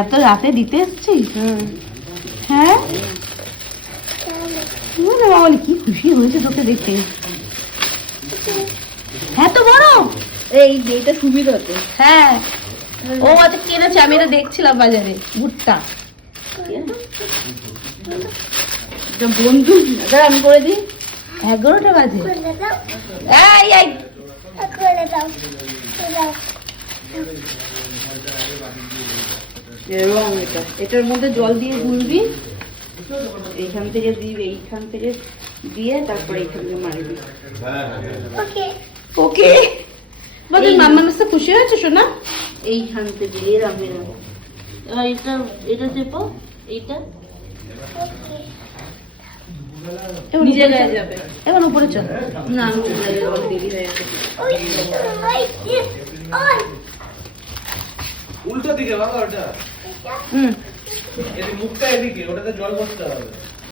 এত রাতে দিতে এসছিস? হ্যাঁ বাবা কি খুশি হয়েছে তোকে দেখে। হ্যাঁ তো বড় এইটা সুবিধা হতো। হ্যাঁ ও আচ্ছা কিনেছে, আমি এটা দেখছিলাম বাজারে ভুট্টা। বন্ধু আমি করে দিই। 11টা বাজে। এই এই রং এটার মধ্যে জল দিয়ে গুলবি, এইখান থেকে দিবি, এইখান থেকে দিয়ে তারপরে এইখান থেকে মারবি। ওকে বাবা মাম্মা মিস খুশি হয়েছে শোনা? এইখান থেকে এরম এটা চেপো, এইটা নিজে গায়ে যাবে। এখন উপরে চল। না আমি দেরি হয়ে গেছে। উল্টো দিকে বাবা ওটা, হুম এদিকে মুখটা এদিকে, ওটাতে জল ভরতে হবে।